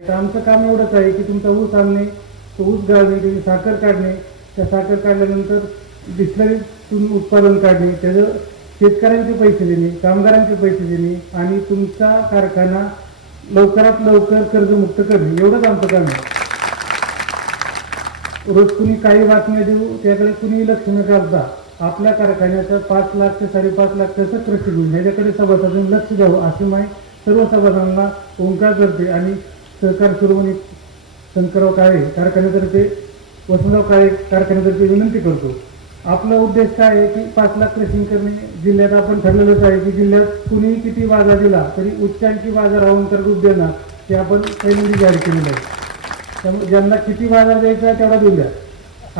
आमचं काम एवढंच आहे की तुमचा ऊस आणणे तो ऊस गाळणे त्याची साखर काढणे. त्या साखर काढल्यानंतर डिस्लरीतून उत्पादन काढणे त्याचं शेतकऱ्यांचे पैसे देणे कामगारांचे पैसे देणे आणि तुमचा कारखाना लवकरात लवकर कर्जमुक्त करणे. एवढंच आमचं काम आहे. रोज कुणी काही बातम्या देऊ त्याकडे कुणी लक्ष न घालता आपल्या कारखान्याचं पाच लाख ते साडेपाच लाख त्याचं कृषी घेऊन ह्याच्याकडे सभासदांनी लक्ष द्यावं अशी माय सर्व सभासदांना ओंकार करते आणि सहकार शिरोमणी शंकरराव काळे कारखान्यातर्फे वसंतराव काळे कारखान्यातर्फे विनंती करतो. आपला उद्देश काय आहे की पाच लाख क्रशिंग करणे? जिल्ह्यात आपण ठरलेलंच आहे की जिल्ह्यात कुणीही किती बाजार दिला तरी उच्चांकी बाजार राहून तर दूध देणार ते आपण पहिल्यांदा जाहीर केलेलं आहे. त्यामुळे ज्यांना किती बाजार द्यायचा आहे तेवढा देऊ द्या.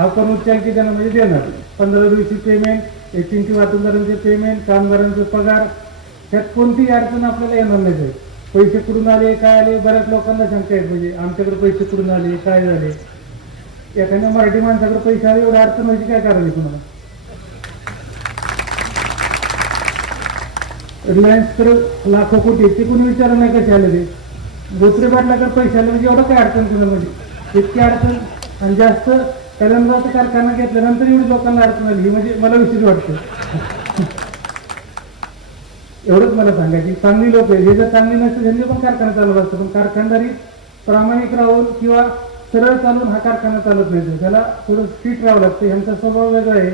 आपण उच्चांकी त्यांना म्हणजे देणार. पंधरा दिवशी पेमेंट एचएनटी वाहतूकदारांचे पेमेंट कामगारांचे पगार त्यात कोणतीही अडचण आपल्याला येणार नाही साहेब. पैसे कुठून आले काय आले बऱ्याच लोकांना शंका येत म्हणजे आमच्याकडे पैसे कुठून आले काय झाले? एखाद्या मराठी माणसाकडे पैसे आले एवढं अडचण व्हायची म्हणजे काय कारण तुम्हाला? रिलायन्स तर लाखो कोटी ते कोणी विचार नाही कसे आले ते. बोत्रे पाटलाकडे पैसे आले म्हणजे एवढं काय अडचण तुला म्हणजे इतकी अडचण. आणि जास्त कलंदराचा कारखाना घेतल्यानंतर एवढी लोकांना अडचण आली ही म्हणजे मला विशेष वाटतं. एवढंच मला सांगायची चांगली लोक आहे हे जर चांगली नसते त्यांनी पण कारखाना चालवत असतं. पण कारखानदारी प्रामाणिक राहून किंवा सरळ चालून हा कारखाना चालत नाही. त्याला थोडं स्ट्रीट राहावं लागतं. ह्यांचा स्वभाव वेगळा आहे.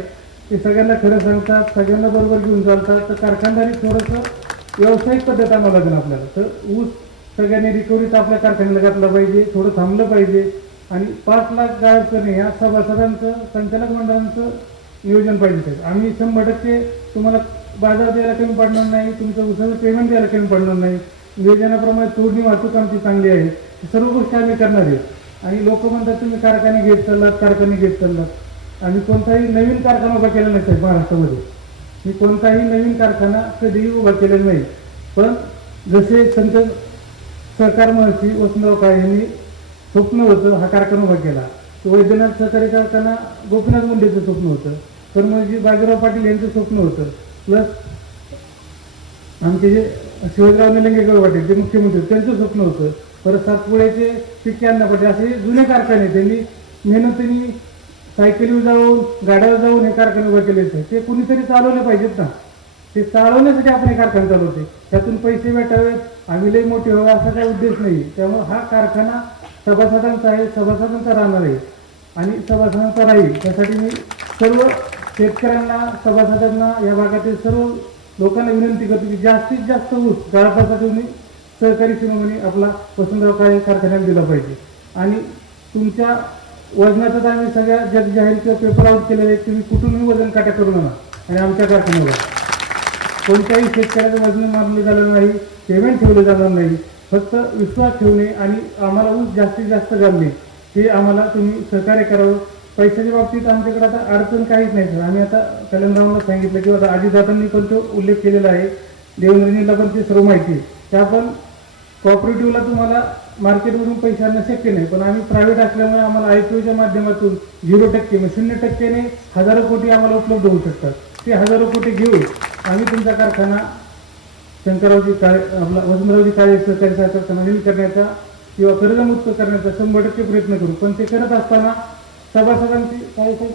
ते सगळ्यांना खरं सांगतात सगळ्यांना बरोबर घेऊन चालतात. तर कारखानदारी थोडंसं व्यावसायिक पद्धत आणावं लागेल आपल्याला. तर ऊस सगळ्यांनी रिकव्हरीचा आपल्या कारखान्याला घातला पाहिजे थोडं थांबलं पाहिजे. आणि पाच लाख गायब करणे ह्या सभासदांचं संचालक मंडळांचं नियोजन पाहिजे साहेब. आम्ही शंभर टक्के तुम्हाला बाजार द्यायला कमी पडणार नाही तुमचं उसाचं पेमेंट द्यायला कमी पडणार नाही. नियोजनाप्रमाणे तोडणी वाहतूक आमची चांगली आहे. सर्व गोष्टी आम्ही करणार आहे. आणि लोक म्हणतात तुम्ही कारखाने घेत चाललात कारखाने घेत चाललात. आम्ही कोणताही नवीन कारखाना उभा केला नाही साहेब महाराष्ट्रामध्ये. मी कोणताही नवीन कारखाना कधीही उभा केलेला नाही. पण जसे संत सहकार महर्षी वसंतराव काळे यांनी स्वप्न होतं हा कारखाना उभा केला. वैद्यनाथ सहकारी कारखाना गोपीनाथ मुंडेचं स्वप्न होतं. कर्मजी बाजीराव पाटील यांचं स्वप्न होतं प्लस आमचे जे शिवाजीराव निलंगेकर पाटील जे मुख्यमंत्री त्यांचं स्वप्न होतं. परत सातपुड्याचे पिके अण्णा पाटील असे जुने कारखाने त्यांनी मेहनतीने सायकलीवर जाऊन गाड्यावर जाऊन हे कारखाने उभे केले होते. ते कुणीतरी चालवले पाहिजेत ना. ते चालवण्यासाठी आपण हे कारखाने चालवते. त्यातून पैसे भेटावेत. आम्ही लई मोठे व्हावं असा काही उद्देश नाही. त्यामुळे हा कारखाना सभासदांचा आहे. सभासदांचा राहणार आहे. आणि सभासदांचा राहील. त्यासाठी मी सर्व शेतकऱ्यांना सभासदांना या भागातील सर्व लोकांना विनंती करतो की जास्तीत जास्त ऊस गाळपासाठी तुम्ही सहकारी शिरोमणी आपला वसंतराव काळे कारखान्यात दिला पाहिजे. आणि तुमच्या वजनाचं तर आम्ही सगळ्या जग जाहीर किंवा पेपर आउट केलेले आहे तुम्ही कुठूनही वजन काटा करू नका. आणि आमच्या कारखान्यावर. कोणत्याही शेतकऱ्याचं वजन मारलं जाणार नाही पेमेंट ठेवलं जाणार नाही. फक्त विश्वास ठेवणे आणि आम्हाला ऊस जास्तीत जास्त घालणे हे आम्हाला तुम्ही सहकार्य करावं. पैशाच्या बाबतीत आमच्याकडे आता अडचण काहीच नाही सर. आम्ही आता कलंदरावला सांगितलं किंवा आता अजितदादांनी पण तो उल्लेख केलेला आहे. देवेंद्रनीला पण ते सर्व माहिती आहे. त्या पण कॉपरेटिव्हला तुम्हाला मार्केटमधून पैसे आणणं शक्य नाही. पण आम्ही प्रायव्हेट असल्यामुळे आम्हाला आय पी ओच्या माध्यमातून झिरो टक्के म्हणजे शून्य टक्केने हजारो कोटी आम्हाला उपलब्ध होऊ शकतात. ते हजारो कोटी घेऊन आम्ही तुमचा कारखाना शंकररावजी कार्य आपला वसंतरावजी कार्य सहकारी साखर करण्याचा किंवा कर्जमुक्त करण्याचा शंभर टक्के प्रयत्न करू. पण ते करत असताना सभासदांची काही काही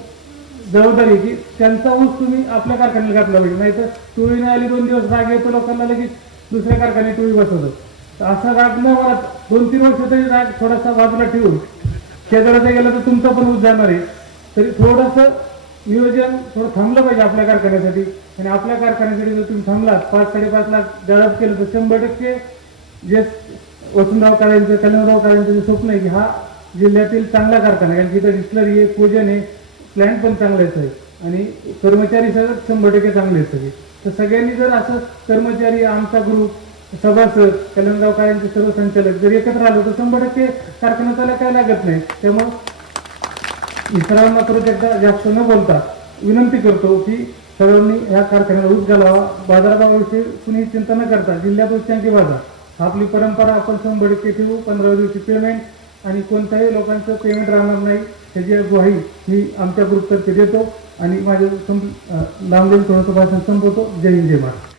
जबाबदारी की त्यांचा ऊस तुम्ही आपल्या कारखान्यात घातला पाहिजे. नाहीतर टोळी नाही आली दोन दिवस राग येतो लोकांना लगेच दुसऱ्या कारखान्यात टोळी बसवलं. असा राग न दोन तीन वर्ष तरी राग थोडासा बाजूला ठेवून शेजाराचा गेला तर तुमचा पण ऊस जाणार आहे. तरी थोडंसं नियोजन थोडं थांबलं पाहिजे आपल्या कारखान्यासाठी. आणि आपल्या कारखान्यासाठी जर तुम्ही थांबलात पाच साडेपाच लाख गाळप केलं तर शंभर टक्के जे वसंतराव काळेंचं कल्याणराव काळेंचं जे स्वप्न आहे की हा जिल्ह्यातील चांगला कारखाना कारण की इथं डिस्लरी आहे पूजन आहे प्लॅन पण चांगला आहे आणि कर्मचारी सगळं शंभर टक्के चांगले आहेत सगळे. तर सगळ्यांनी जर असं कर्मचारी आमचा ग्रुप सभासद कल्याणराव सर्व संचालक जर एकत्र आलो तर शंभर टक्के कारखाना त्याला काय लागत नाही. त्यामुळं इतरांना परत एकदा जास्त न बोलता विनंती करतो की सर्वांनी ह्या कारखान्याला ऊस घालावा. बाजारभावाविषयी कुणी चिंता न करता जिल्ह्यात उच्चांकी बाजार. आपली परंपरा आपण शंभर टक्के ठेवू पंधरा दिवशी पेमेंट आणि कोणत्याही लोकांचं पेमेंट राहणार नाही. त्याची ग्वाही मी आमच्या ग्रुपतर्फे देतो आणि माझं संप लांबलेलं थोडंसं भाषण संपवतो. जय हिंद जय महाराज